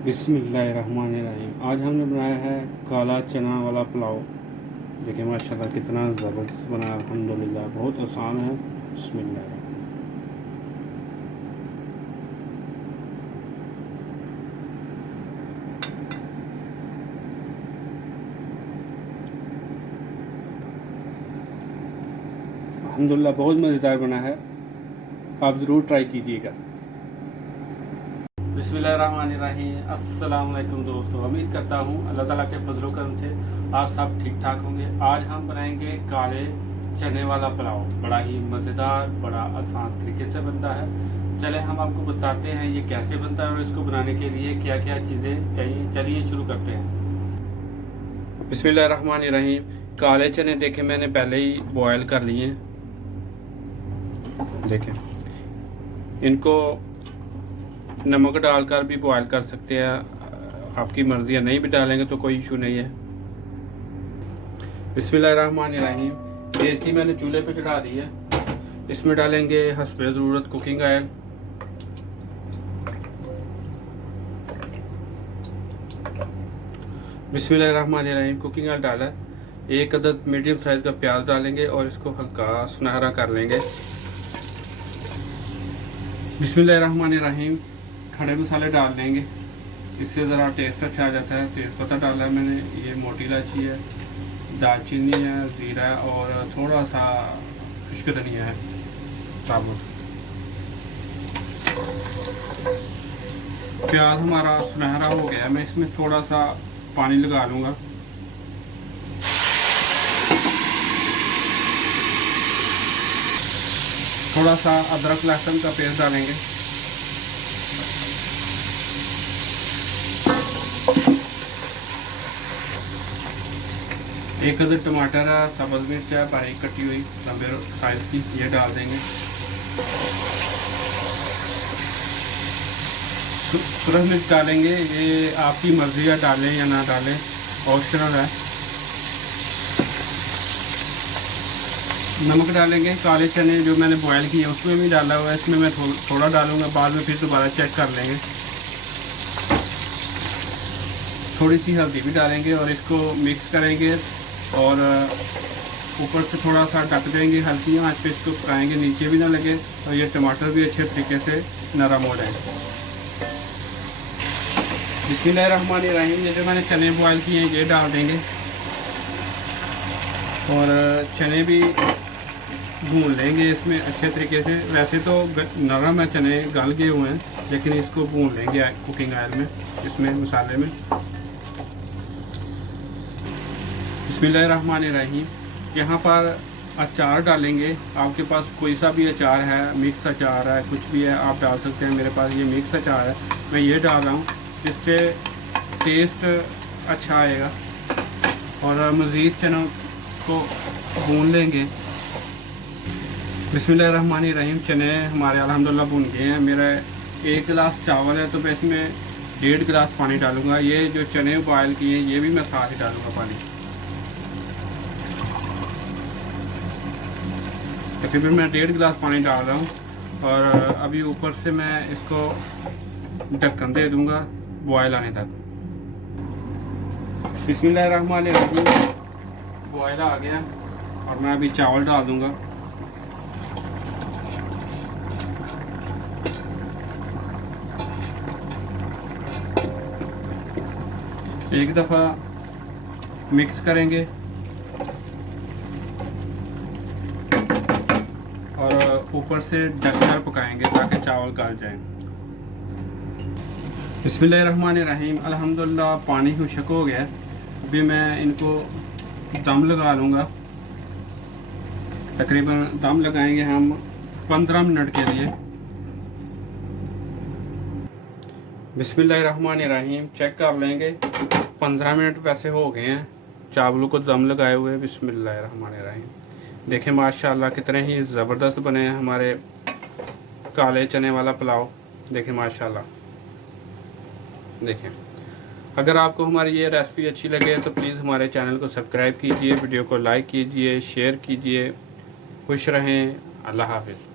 बिस्मिल्लाहिर्रहमानिर्रहीम। आज हमने बनाया है काला चना वाला पुलाव। देखिए माशाल्लाह कितना ज़बरदस्त बना है। अल्हम्दुलिल्लाह बहुत आसान है। बिस्मिल्लाह। अल्हम्दुलिल्लाह बहुत मज़ेदार बना है। आप ज़रूर ट्राई कीजिएगा। बिस्मिल्लाहिर्रहमानिर्रहीम। अस्सलाम वालेकुम दोस्तों, उम्मीद करता हूँ अल्लाह ताला के फजलो करम से आप सब ठीक ठाक होंगे। आज हम बनाएंगे काले चने वाला पुलाव। बड़ा ही मज़ेदार, बड़ा आसान तरीके से बनता है। चले हम आपको बताते हैं ये कैसे बनता है और इसको बनाने के लिए क्या क्या चीज़ें चाहिए। चलिए शुरू करते हैं। बिस्मिल्लाहिर्रहमानिर्रहीम। काले चने देखें मैंने पहले ही बॉयल कर लिए हैं। देखें, इनको नमक डालकर भी बॉयल कर सकते हैं, आपकी मर्ज़ी है। नहीं भी डालेंगे तो कोई इशू नहीं है। बिस्मिल्लाहिर्रहमानिर्रहीम। देसी मैंने चूल्हे पे चढ़ा दी है। इसमें डालेंगे हस्बे ज़रूरत कुकिंग ऑयल। बिस्मिल्लाहिर्रहमानिर्रहीम। कुकिंग ऑयल डाला है। एक अदद मीडियम साइज़ का प्याज डालेंगे और इसको हल्का सुनहरा कर लेंगे। बिस्मिल्लाहिर्रहमानिर्रहीम। खड़े मसाले डाल देंगे, इससे ज़रा टेस्ट अच्छा आ जाता है। तेज़पत्ता डाला है मैंने, ये मोटी इलायची है, दालचीनी है, ज़ीरा और थोड़ा सा खुश्क धनिया है साबुत। प्याज हमारा सुनहरा हो गया, मैं इसमें थोड़ा सा पानी लगा लूँगा। थोड़ा सा अदरक लहसुन का पेस्ट डालेंगे। एक अदर टमाटर है, सब्ज़ मिर्च है बारीक कटी हुई लंबे साइज की, ये डाल देंगे। सूरज मिर्च डालेंगे, ये आपकी मर्ज़ी है, डालें या ना डालें, ऑप्शनल है। नमक डालेंगे। काले चने जो मैंने बॉयल किए उसमें भी डाला हुआ है, इसमें मैं थोड़ा डालूंगा, बाद में फिर दोबारा चेक कर लेंगे। थोड़ी सी हल्दी भी डालेंगे और इसको मिक्स करेंगे और ऊपर से थोड़ा सा ढक देंगे। हल्की आंच पे इसको पकाएंगे, नीचे भी ना लगे और ये टमाटर भी अच्छे तरीके से नरम हो जाए। बिस्मिल्लाहिर्रहमानिर्रहीम। ये जो मैंने चने बॉयल किए हैं ये डाल देंगे और चने भी भून लेंगे इसमें अच्छे तरीके से। वैसे तो नरम है, चने गल गए हुए हैं, लेकिन इसको भून लेंगे कुकिंग ऑयल में, इसमें मसाले में। बिस्मिल्लाहिर्रहमानिर्रहीम। यहाँ पर अचार डालेंगे। आपके पास कोई सा भी अचार है, मिक्स अचार है, कुछ भी है आप डाल सकते हैं। मेरे पास ये मिक्स अचार है, मैं ये डाल रहा हूँ, जिससे टेस्ट अच्छा आएगा। और मज़ीद चनों को भून लेंगे। बिस्मिल्लाहिर्रहमानिर्रहीम। चने हमारे अल्हम्दुलिल्लाह भुन गए हैं। मेरा 1 गिलास चावल है तो मैं इसमें 1.5 गिलास पानी डालूंगा। ये जो चने बॉयल किए हैं ये भी मैं साथ ही डालूंगा पानी। तकरीबन मैं 1.5 गिलास पानी डाल रहा हूँ और अभी ऊपर से मैं इसको ढक्कन दे दूँगा बॉयल आने तक। बिस्मिल्लाहिर्रहमानिर्रहीम। बॉयल आ गया और मैं अभी चावल डाल दूँगा। एक दफ़ा मिक्स करेंगे और ऊपर से ढककर पकाएंगे ताकि चावल गल जाए। बिस्मिल्लाहिर्रहमानिर्रहीम। अल्हम्दुलिल्लाह पानी खुश्क हो गया। अभी मैं इनको दम लगा लूँगा। तकरीबन दम लगाएंगे हम 15 मिनट के लिए। बिस्मिल्लाहिर्रहमानिर्रहीम। चेक कर लेंगे, 15 मिनट वैसे हो गए हैं चावलों को दम लगाए हुए। बिस्मिल्लाहिर्रहमानिर्रहीम। देखें माशाल्लाह कितने ही ज़बरदस्त बने हैं हमारे काले चने वाला पुलाव। देखें माशाल्लाह। देखें, अगर आपको हमारी ये रेसिपी अच्छी लगे तो प्लीज़ हमारे चैनल को सब्सक्राइब कीजिए, वीडियो को लाइक कीजिए, शेयर कीजिए। खुश रहें। अल्लाह हाफिज़।